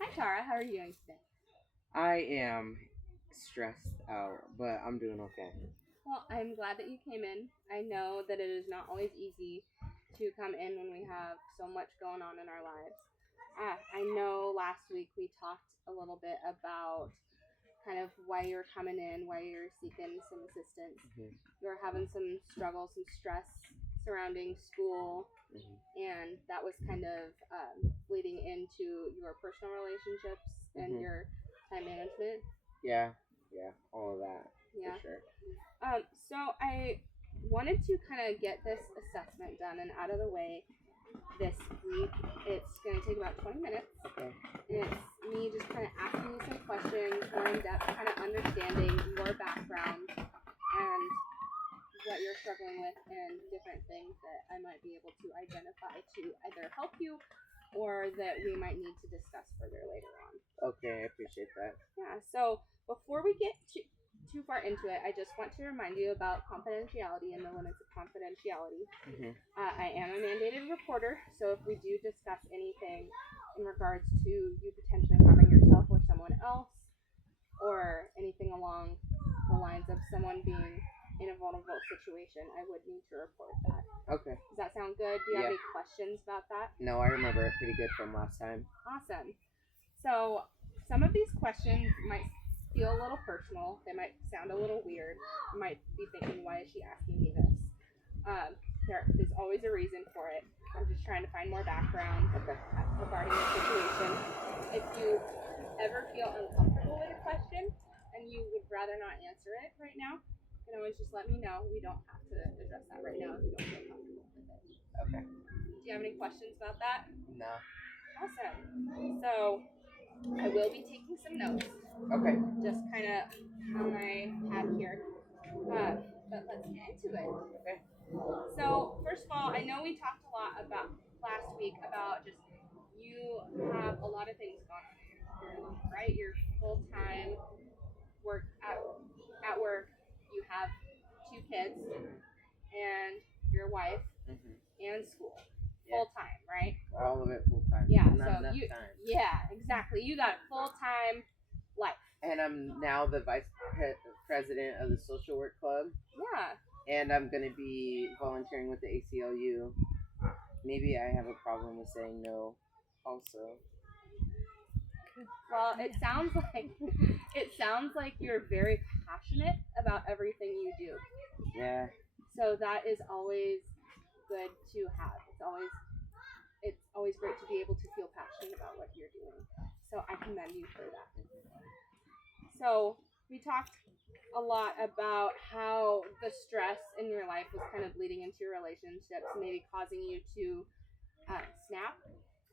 Hi Tara, how are you doing today? I am stressed out, but I'm doing okay. Well, I'm glad that you came in. I know that it is not always easy to come in when we have so much going on in our lives. I know last week we talked a little bit about kind of why you're coming in, why you're seeking some assistance. hmm You're having some struggle, some stress surrounding school, hmm and that was kind of bleeding into your personal relationships and hmm your time management. Yeah, yeah, all of that for Yeah. sure. So I wanted to kind of get this assessment done and out of the way this week. It's going to take about 20 minutes. Okay. And it's me just kind of asking you some questions, more in depth, kind of understanding your background and what you're struggling with and different things that I might be able to identify to either help you or that we might need to discuss further later on. Okay, I appreciate that. Yeah, so before we get too far into it, I just want to remind you about confidentiality and the limits of confidentiality. hmm I am a mandated reporter, so if we do discuss anything in regards to you potentially harming yourself or someone else, or anything along the lines of someone being in a vulnerable situation, I would need to report that. Okay. Does that sound good? Do you have Yeah. any questions about that? No, I remember it pretty good from last time. Awesome. So some of these questions might feel a little personal. They might sound a little weird. You might be thinking, why is she asking me this? There is always a reason for it. I'm just trying to find more background Okay. regarding the situation. If you ever feel uncomfortable with a question and you would rather not answer it right now, you can always just let me know. We don't have to address that right now if you don't feel comfortable with it. Okay. Do you have any questions about that? No. Awesome. So I will be taking some notes, Okay. just kind of on my pad here. But let's get into it. Okay. So first of all, I know we talked a lot about last week about just you have a lot of things going on in your life, right? You're full time work at work. You have two kids and your wife hmm and school Yeah. full time, right? All of it full time. Yeah. Not So enough you, time. yeah, exactly. You got full time life. And I'm now the president of the social work club, Yeah. and I'm gonna be volunteering with the ACLU. Maybe I have a problem with saying no, also. Well, it sounds like you're very passionate about everything you do. Yeah. So that is always good to have. It's always great to be able to feel passionate about what you're doing. So I commend you for that. So we talked a lot about how the stress in your life was kind of leading into your relationships, maybe causing you to snap.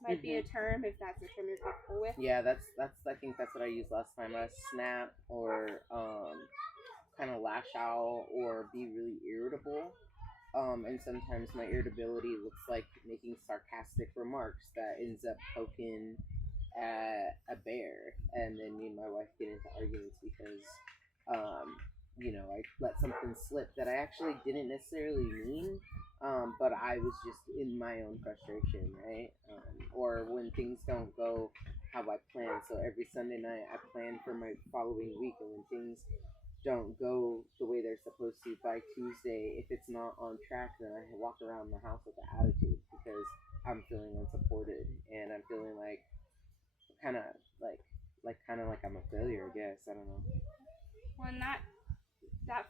Might be a term if that's a term you're comfortable with. Yeah, that's I think that's what I used last time. A snap or kind of lash out or be really irritable. And sometimes my irritability looks like making sarcastic remarks that ends up poking at a bear, and then me and my wife get into arguments because, um, I let something slip that I actually didn't necessarily mean, but I was just in my own frustration, right? Or when things don't go how I plan. So every Sunday night I plan for my following week, and when things don't go the way they're supposed to by Tuesday, if it's not on track, then I walk around the house with the attitude because I'm feeling unsupported and I'm feeling like kind of like I'm a failure. I guess I don't know. When that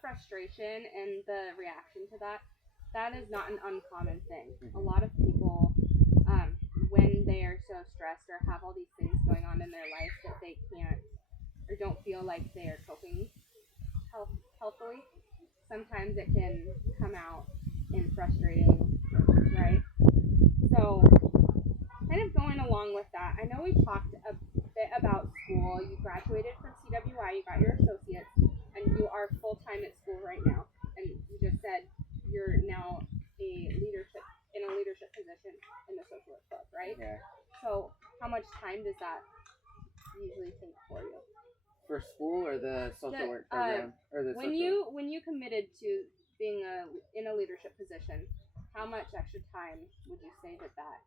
frustration and the reaction to that is not an uncommon thing. A Mm-hmm. lot of people, um, when they are so stressed or have all these things going on in their life that they can't or don't feel like they are coping healthfully, sometimes it can come out in frustrating, right? So, kind of going along with that, I know we talked a bit about school. You graduated from CWI, you got your associates, and you are full time at school right now. And you just said you're now in a leadership position in the social work club, right? Yeah. So, how much time does that usually take for you? For school or the social The, work program or the when social. you committed to being in a leadership position, how much extra time would you say that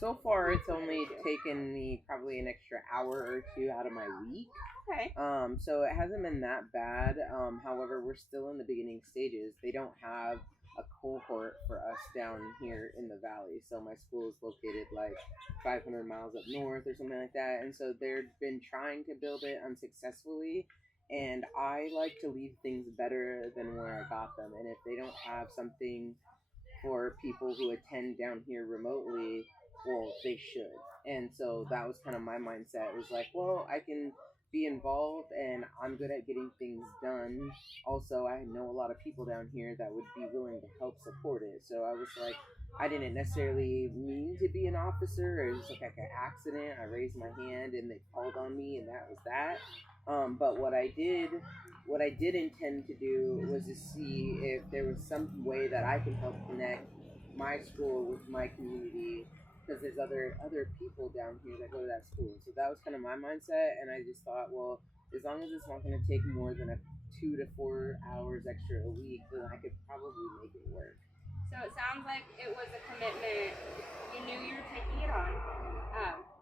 So far, it's only taken me probably an extra hour or two out of my week. Okay. So it hasn't been that bad. However, we're still in the beginning stages. They don't have a cohort for us down here in the valley. So my school is located like 500 miles up north or something like that. And so they've been trying to build it unsuccessfully. And I like to leave things better than where I got them. And if they don't have something for people who attend down here remotely, well, they should. And so that was kind of my mindset. It was like, well, I can be involved and I'm good at getting things done. Also, I know a lot of people down here that would be willing to help support it. So I was like, I didn't necessarily mean to be an officer. It was like an accident. I raised my hand and they called on me, and that was that. But what I did intend to do was to see if there was some way that I can help connect my school with my community, because there's other people down here that go to that school. So that was kind of my mindset, and I just thought, well, as long as it's not going to take more than 2 to 4 hours extra a week, then I could probably make it work. So it sounds like it was a commitment. You knew you were taking it on,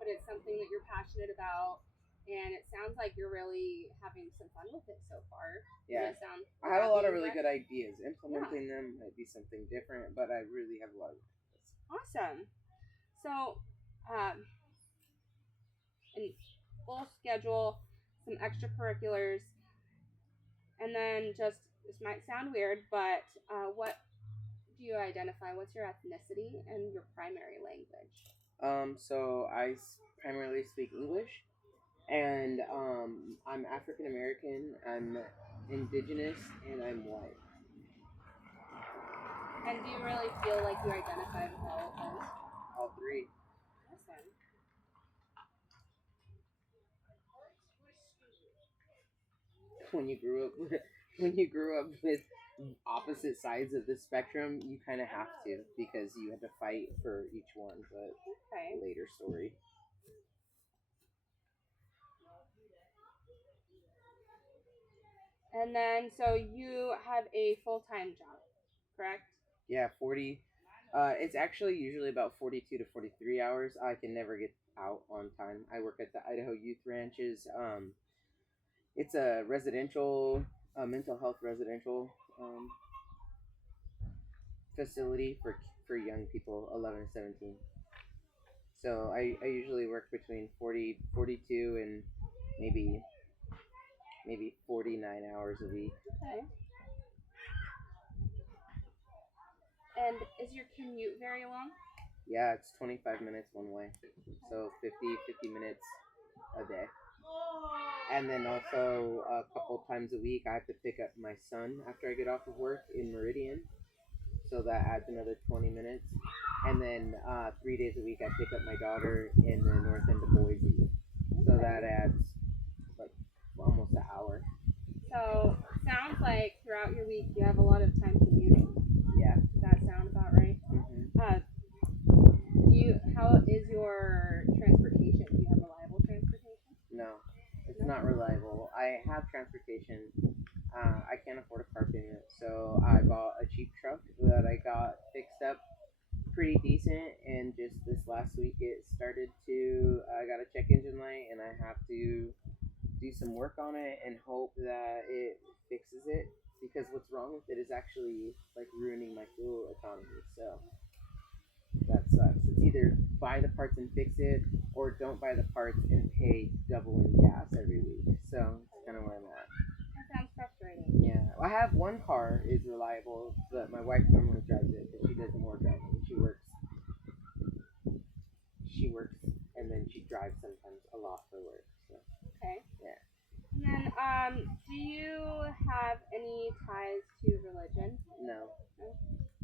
but it's something that you're passionate about, and it sounds like you're really having some fun with it so far. Yeah. Sound I have a lot of really good ideas. Implementing them might be something different, but I really have a lot of ideas. Awesome. So, a full schedule, some extracurriculars, and then just, this might sound weird, but what do you identify? What's your ethnicity and your primary language? So I primarily speak English, and I'm African American, I'm indigenous, and I'm white. And do you really feel like you identify with all of those? All three. Awesome. When you grew up with opposite sides of the spectrum, you kind of have to, because you had to fight for each one. But later story. And then, so you have a full-time job, correct? Yeah, 40. It's actually usually about 42 to 43 hours. I can never get out on time. I work at the Idaho Youth Ranches. It's a residential, mental health residential facility for young people, 11 to 17. So I usually work between 42 and maybe 49 hours a week. Okay. And is your commute very long? Yeah, it's 25 minutes one way. So 50 minutes a day. And then also a couple times a week, I have to pick up my son after I get off of work in Meridian. So that adds another 20 minutes. And then 3 days a week, I pick up my daughter in the north end of Boise. So that adds like almost an hour. So sounds like throughout your week you have a lot of time commuting. Yeah. Does that sound about right? Mm-hmm. How is your transportation? Do you have reliable transportation? No, it's not reliable. I have transportation. I can't afford a car payment, so I bought a cheap truck that I got fixed up pretty decent, and just this last week it started to, I got a check engine light, and I have to do some work on it and hope that it fixes it, because what's wrong with it is actually like ruining my fuel economy. So that sucks. It's either buy the parts and fix it, or don't buy the parts and pay double in gas every week. So that's kind of where I'm at. That sounds frustrating. Yeah, I have one car is reliable, but my wife normally drives it, but she does more driving. She works, and then she drives sometimes a lot for work. So. Okay. Yeah. And then, do you have any ties to religion? No.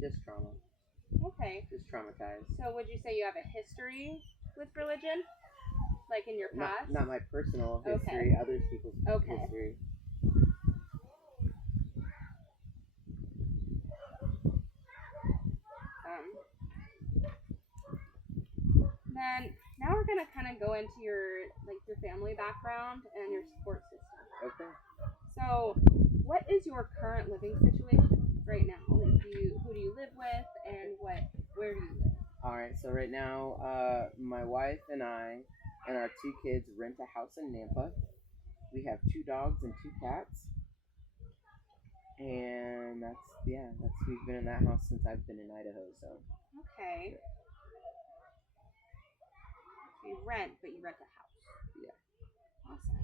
Just trauma. Okay. Just traumatized. So would you say you have a history with religion? Like in your past? Not my personal history, other people's history. Then now we're gonna kind of go into your family background and your support system. Okay. So, what is your current living situation right now? Like, who do you live with, and where do you live? All right. So right now, my wife and I and our two kids rent a house in Nampa. We have two dogs and two cats, and that's we've been in that house since I've been in Idaho. So Okay. So you rent, but you rent a house. yeah, Awesome.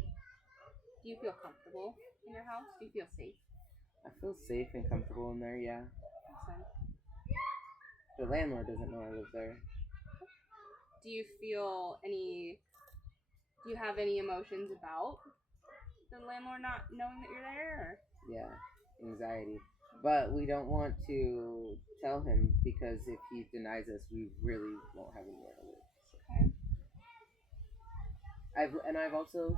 Do you feel comfortable in your house? Do you feel safe? I feel safe and comfortable in there. Yeah, Awesome. the landlord doesn't know I live there. Do you feel any? Do you have any emotions about the landlord not knowing that you're there? Or? Yeah, anxiety. But we don't want to tell him because if he denies us, we really won't have anywhere to live. Okay. I've also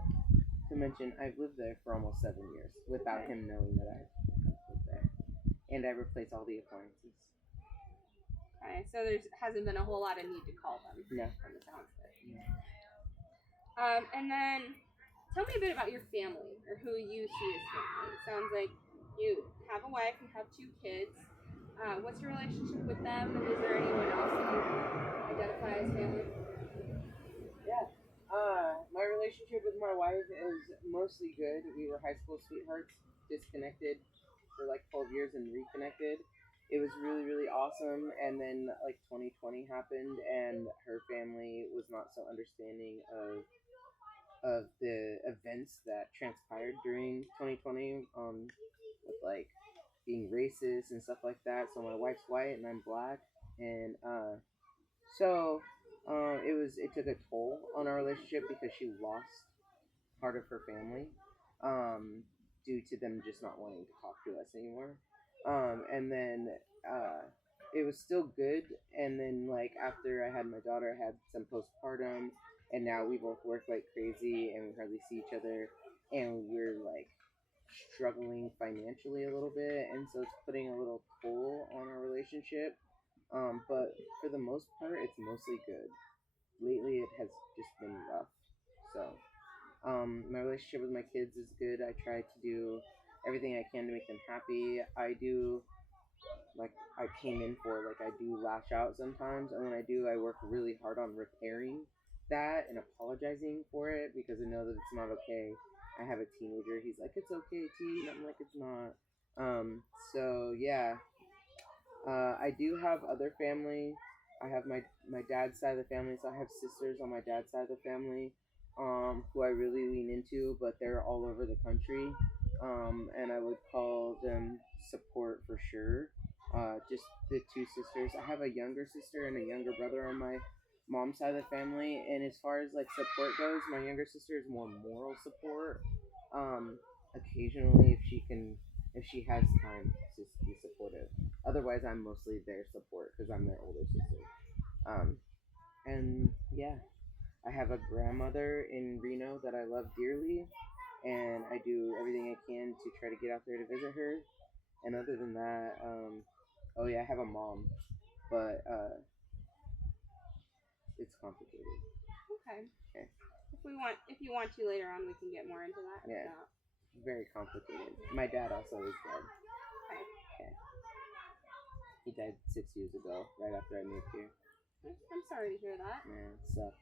to mention I've lived there for almost 7 years without Okay. him knowing that I lived there, and I replace all the appliances. Okay. So there hasn't been a whole lot of need to call them. No. From the sounds of it. And then tell me a bit about your family or who you see as family. It sounds like you have a wife, you have two kids. What's your relationship with them, and is there anyone else that you identify as family? Yeah. My relationship with my wife is mostly good. We were high school sweethearts, disconnected for like 12 years and reconnected. It was really, really awesome. And then like 2020 happened, and her family was not so understanding of the events that transpired during 2020, with like being racist and stuff like that. So my wife's white and I'm black, and so it took a toll on our relationship because she lost part of her family, due to them just not wanting to talk to us anymore. And then it was still good. And then like after I had my daughter, I had some postpartum, and now we both work like crazy and we hardly see each other, and we're like struggling financially a little bit, and so it's putting a little toll on our relationship. But for the most part, it's mostly good. Lately, it has just been rough. So, my relationship with my kids is good. I try to do everything I can to make them happy. I do, like, I came in for, like, I do lash out sometimes, and when I do, I work really hard on repairing that and apologizing for it because I know that it's not okay. I have a teenager. He's like, "It's okay, T," and I'm like, "It's not." So yeah, I do have other family. I have my dad's side of the family, so I have sisters on my dad's side of the family, who I really lean into, but they're all over the country, and I would call them support for sure. Just the two sisters. I have a younger sister and a younger brother on my mom's side of the family, and as far as like support goes, my younger sister is more moral support. Occasionally, if she has time to be supportive. Otherwise, I'm mostly their support because I'm their older sister. Um, and yeah, I have a grandmother in Reno that I love dearly, and I do everything I can to try to get out there to visit her. And other than that, oh yeah, I have a mom, but it's complicated. Okay. Okay. If you want to later on, we can get more into that. Yeah, very complicated. My dad also is dead. Okay. Okay. He died 6 years ago, right after I moved here. I'm sorry to hear that. Man, it sucked.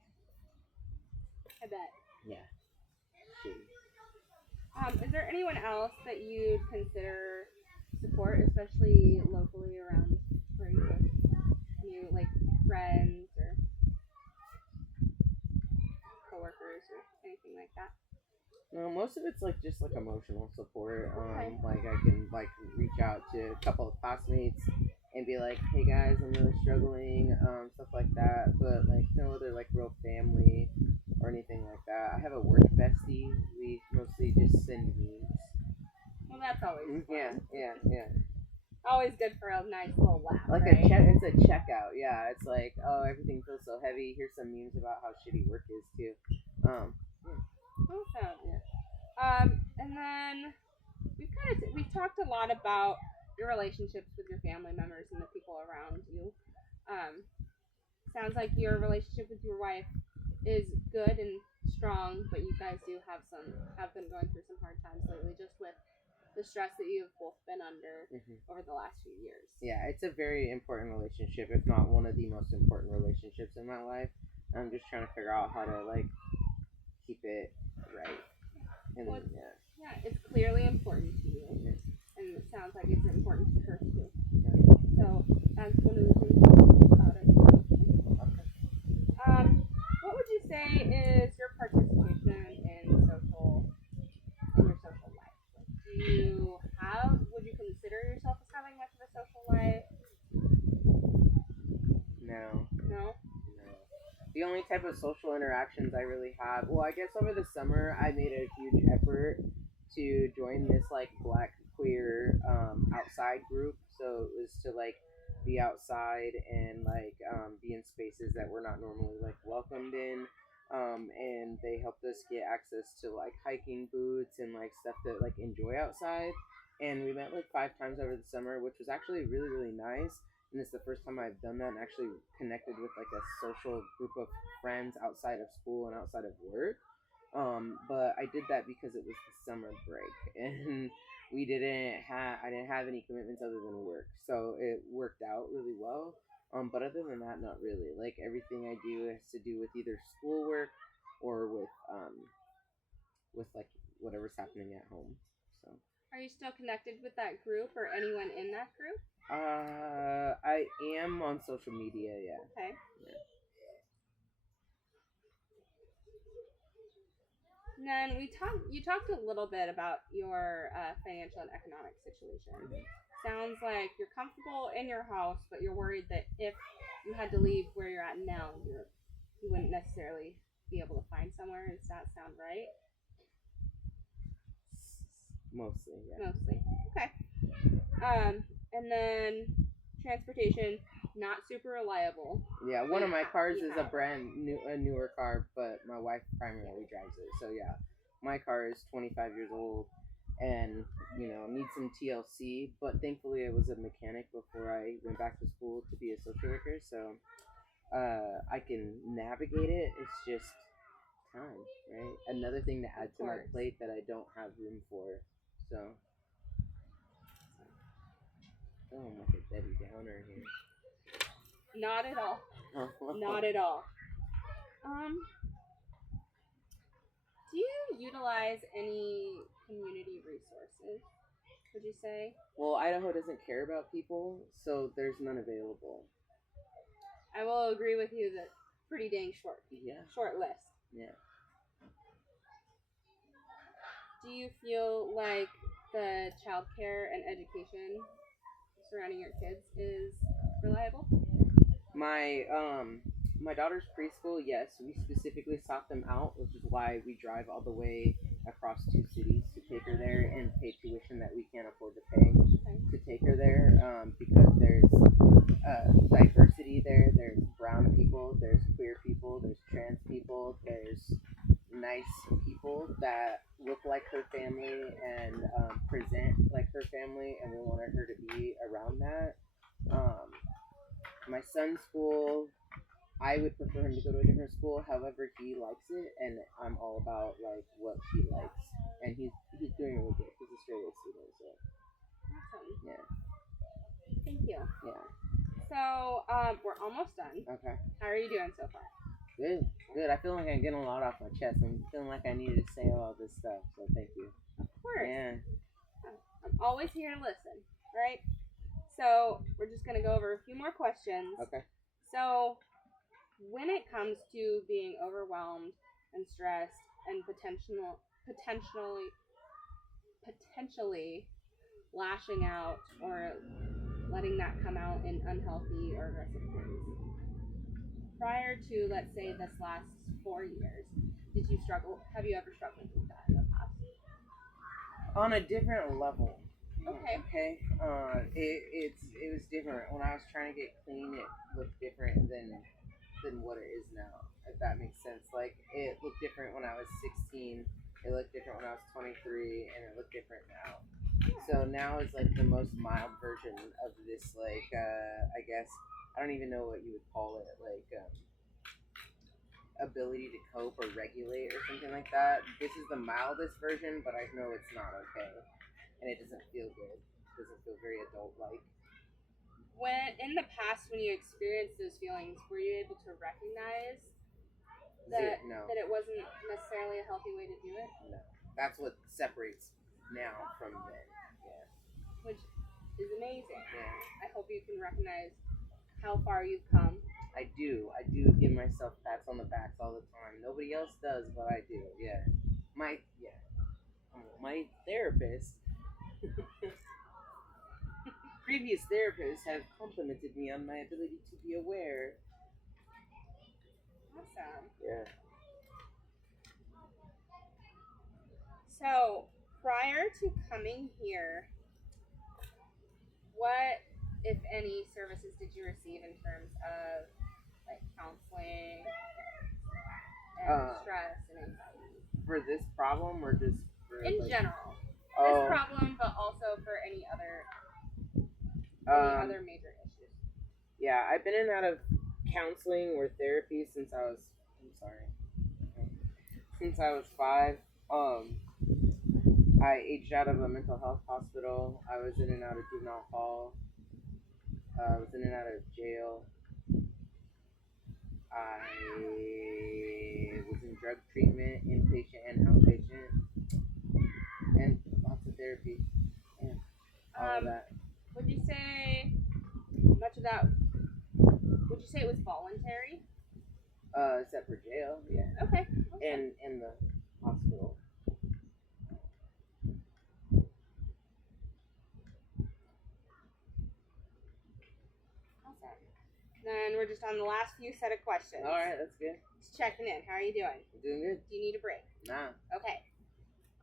I bet. Yeah. Shitty. Is there anyone else that you'd consider support, especially locally around where you live? You like friends or coworkers or anything like that? No, most of it's like just like emotional support. Okay. Like I can like reach out to a couple of classmates and be like, "Hey guys, I'm really struggling," stuff like that. But like no other like real family or anything like that. I have a work bestie. We mostly just send memes. Well, that's always fun. Yeah. Always good for a nice little laugh. Like right? it's a checkout. Yeah, it's like, oh, everything feels so heavy. Here's some memes about how shitty work is too. Yeah. Awesome. Yeah. And then we've talked a lot about your relationships with your family members and the people around you. Sounds like your relationship with your wife is good and strong, but you guys have been going through some hard times lately, just with the stress that you have both been under Mhm. over the last few years. Yeah, it's a very important relationship, if not one of the most important relationships in my life. I'm just trying to figure out how to like keep it right. And Well, yeah. Yeah, it's clearly important to you, Mhm. and it sounds like it's important to her too. Yeah. So that's one of the things about it. Okay. What would you say is your participation in your social life? Would you consider yourself as having much of a social life? No. No? No. The only type of social interactions I really have, well, I guess over the summer I made a huge effort to join this like black queer outside group. So it was to like be outside and like be in spaces that we're not normally like welcomed in. And they helped us get access to like hiking boots and like stuff to like enjoy outside. And we met like 5 times over the summer, which was actually really, really nice. And it's the first time I've done that and actually connected with like a social group of friends outside of school and outside of work. But I did that because it was the summer break and I didn't have any commitments other than work, so it worked out really well. But other than that, not really. Like everything I do has to do with either schoolwork or with like whatever's happening at home. So Are you still connected with that group or anyone in that group? I am on social media, yeah. Okay. Yeah. And then you talked a little bit about your financial and economic situation. Sounds like you're comfortable in your house, but you're worried that if you had to leave where you're at now, you wouldn't necessarily be able to find somewhere. Does that sound right? Mostly, yeah. Mostly. Okay. And then transportation, not super reliable. Yeah, one of my cars is Yeah. a newer car, but my wife primarily drives it. So yeah, my car is 25 years old, and needs some TLC. But thankfully, I was a mechanic before I went back to school to be a social worker, so I can navigate it. It's just time, right? Another thing to add to my plate that I don't have room for. So, oh, I'm like a Debbie Downer here. Not at all. Not at all. Do you utilize any community resources, would you say? Well, Idaho doesn't care about people, so there's none available. I will agree with you that pretty dang short. Yeah. Short list. Yeah. Do you feel like the childcare and education surrounding your kids is reliable? My daughter's preschool, yes, we specifically sought them out, which is why we drive all the way across 2 cities to take her there and pay tuition that we can't afford to pay to take her there, because there's diversity there. There's brown people, there's queer people, there's trans people, there's nice people that look like her family and present like her family, and we wanted her to be around that. My son's school, I would prefer him to go to a different school. However, he likes it, and I'm all about like what he likes, and he's doing really good. He's a straight A student, so Awesome. yeah. Thank you. Yeah. So we're almost done. Okay. How are you doing so far? Good. I feel like I'm getting a lot off my chest. I'm feeling like I needed to say all this stuff, so thank you. Of course. Yeah. I'm always here to listen, right? So we're just gonna go over a few more questions. Okay. So when it comes to being overwhelmed and stressed and potentially lashing out or letting that come out in unhealthy or aggressive ways. Prior to, let's say, this last 4 years, have you ever struggled with that in the past? On a different level. Okay. Okay. It was different when I was trying to get clean. It looked different than what it is now. If that makes sense. Like it looked different when I was 16. It looked different when I was 23, and it looked different now. So now is like the most mild version of this. Like I guess I don't even know what you would call it. Like ability to cope or regulate or something like that. This is the mildest version, but I know it's not okay. and it doesn't feel good. It doesn't feel very adult-like. When in the past, when you experienced those feelings, were you able to recognize No, that it wasn't necessarily a healthy way to do it? no. That's what separates now from then. Yeah. Which is amazing. Yeah. I hope you can recognize how far you've come. I do give myself pats on the back all the time. Nobody else does, but I do. Yeah. My therapist, previous therapists have complimented me on my ability to be aware. Awesome. Yeah. So, prior to coming here, what, if any, services did you receive in terms of like counseling and stress and anxiety? For this problem, or just for In like, general, oh, this problem, but also for any other major issues. Yeah, I've been in and out of counseling or therapy since I was. I'm sorry. Since I was 5. I aged out of a mental health hospital. I was in and out of juvenile hall. I was in and out of jail. I was in drug treatment, inpatient and outpatient, and lots of therapy. Yeah, all of that. Would you say much of that? Would you say it was voluntary? Except for jail, yeah. Okay. And in the hospital. Awesome. Then we're just on the last few set of questions. All right, that's good. Just checking in. How are you doing? I'm doing good. Do you need a break? Nah. Okay.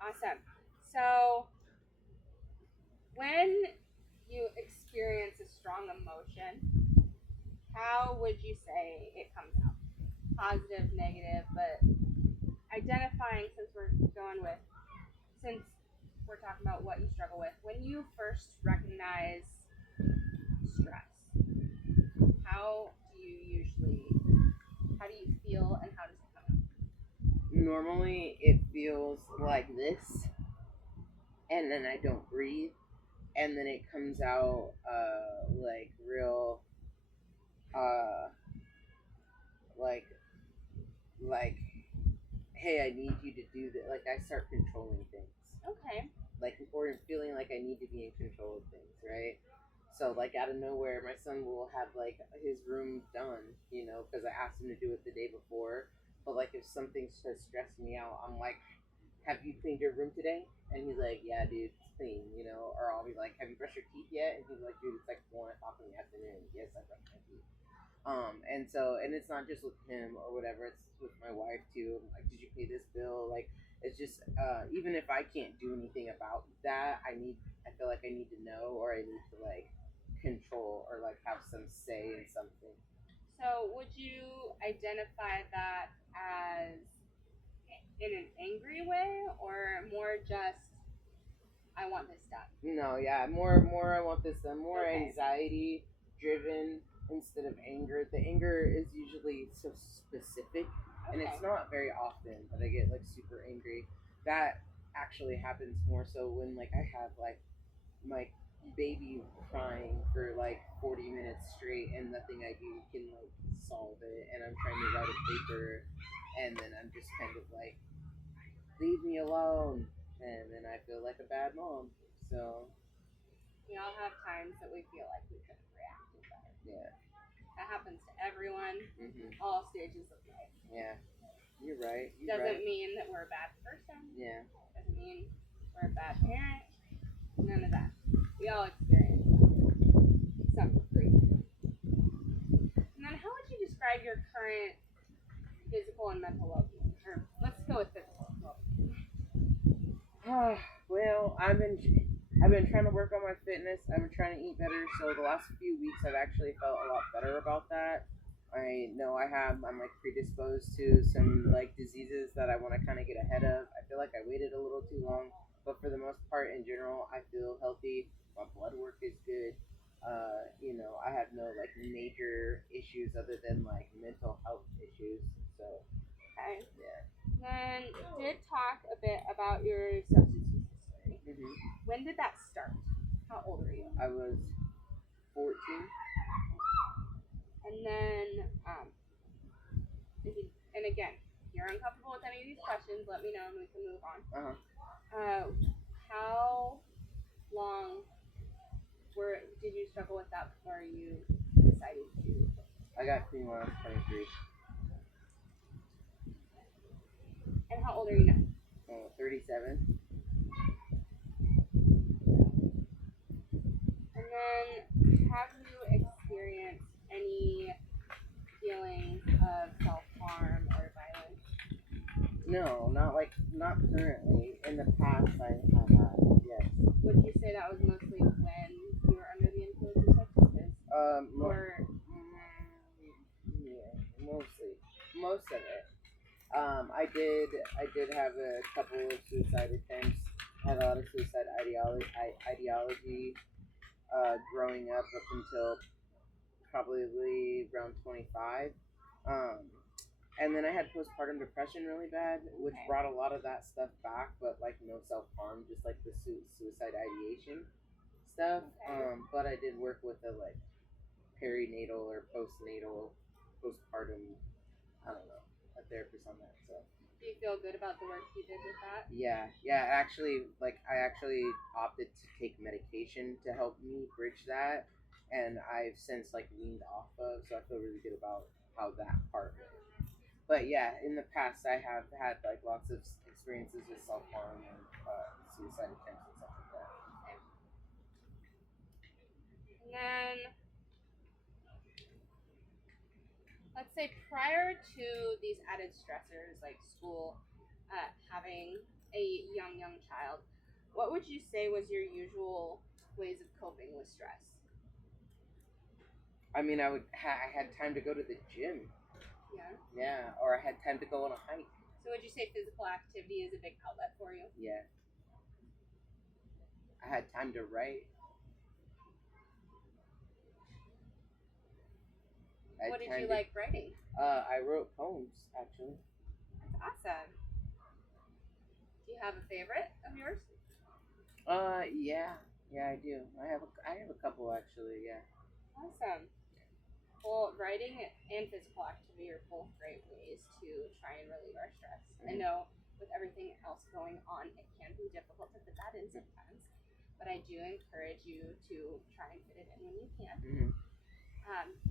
Awesome. So, when you experience a strong emotion, how would you say it comes out? Positive, negative, but identifying, since we're talking about what you struggle with, when you first recognize stress, how do you feel and how does it come out? Normally, it feels like this, and then I don't breathe, and then it comes out like real, like, hey, I need you to do that. Like, I start controlling things. Okay. Like, or feeling like I need to be in control of things, right? So, like, out of nowhere, my son will have, like, his room done, because I asked him to do it the day before. But, like, if something has stressed me out, I'm like, have you cleaned your room today? And he's like, yeah, dude, it's clean, Or I'll be like, have you brushed your teeth yet? And he's like, dude, it's like 1 o'clock in the afternoon. Yes, I brushed my teeth. And it's not just with him or whatever, it's with my wife too. I'm like, did you pay this bill? Like, it's just, even if I can't do anything about that, I feel like I need to know, or I need to, like, control or, like, have some say in something. So, would you identify that as in an angry way, or more just, I want this done? No, yeah, more I want this done. More Okay. anxiety driven instead of anger. The anger is usually so specific, and Okay. it's not very often that I get, like, super angry. That actually happens more so when, like, I have, like, my baby crying for, like, 40 minutes straight, and nothing I do can, like, solve it, and I'm trying to write a paper, and then I'm just kind of like, leave me alone, and then I feel like a bad mom. So We all have times that we feel like we could have reacted better. yeah. That happens to everyone, Mhm. all stages of life. Yeah. You're right. Doesn't mean that we're a bad person. Yeah. Doesn't mean we're a bad parent. None of that. We all experience some grief. And then, how would you describe your current physical and mental well-being? Or let's go with physical well-being. Well, I've been trying to work on my fitness. I've been trying to eat better. So the last few weeks, I've actually felt a lot better about that. I know I'm like predisposed to some, like, diseases that I want to kind of get ahead of. I feel like I waited a little too long, but for the most part, in general, I feel healthy. My blood work is good. I have no, like, major issues other than, like, mental health issues. So Okay. yeah. Then you did talk a bit about your substance use history. When did that start? How old were you? I was 14. And then, and again, if you're uncomfortable with any of these questions, let me know and we can move on. How long did you struggle with that before you decided to? I got clean when I was 23. And how old are you now? 37. And then, have you experienced any feelings of self-harm or violence? No, not currently. In the past, I have had, yes. Would you say that was mostly when you were under the influence of substances? Yeah, most of it. I did have a couple of suicide attempts. Had a lot of suicide ideology growing up until probably around 25. And then I had postpartum depression really bad, which brought a lot of that stuff back, but like no self-harm, just like the suicide ideation stuff. But I did work with the like perinatal or postpartum, I don't know, a therapist on that. So do you feel good about the work you did with that? yeah. Actually, I actually opted to take medication to help me bridge that, and I've since like weaned off of, so I feel really good about how that part went. But yeah, in the past I have had like lots of experiences with self harm and suicide attempts and stuff like that. And then, let's say prior to these added stressors like school, having a young child, what would you say was your usual ways of coping with stress? I mean, I had time to go to the gym. Yeah. Yeah, or I had time to go on a hike. So would you say physical activity is a big outlet for you? Yeah. I had time to write. What did you like writing? I wrote poems, actually. That's awesome. Do you have a favorite of yours? Yeah, I do. I have a couple actually. Yeah. Awesome. Well, writing and physical activity are both great ways to try and relieve our stress. I know with everything else going on, it can be difficult to fit that in sometimes, but I do encourage you to try and fit it in when you can.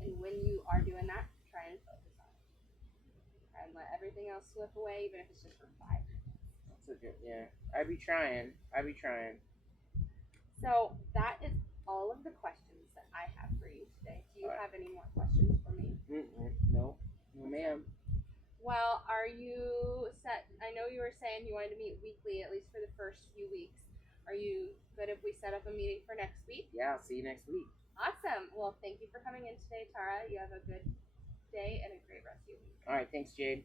And when you are doing that, try and focus on it. Try and let everything else slip away, even if it's just for 5 minutes. That's a good, yeah. I be trying. So that is all of the questions that I have for you today. Do you have any more questions for me? No, ma'am. Well, are you set? I know you were saying you wanted to meet weekly, at least for the first few weeks. Are you good if we set up a meeting for next week? Yeah, I'll see you next week. Awesome. Well, thank you for coming in today, Tarah. You have a good day and a great rest of your week. All right, thanks, Jade.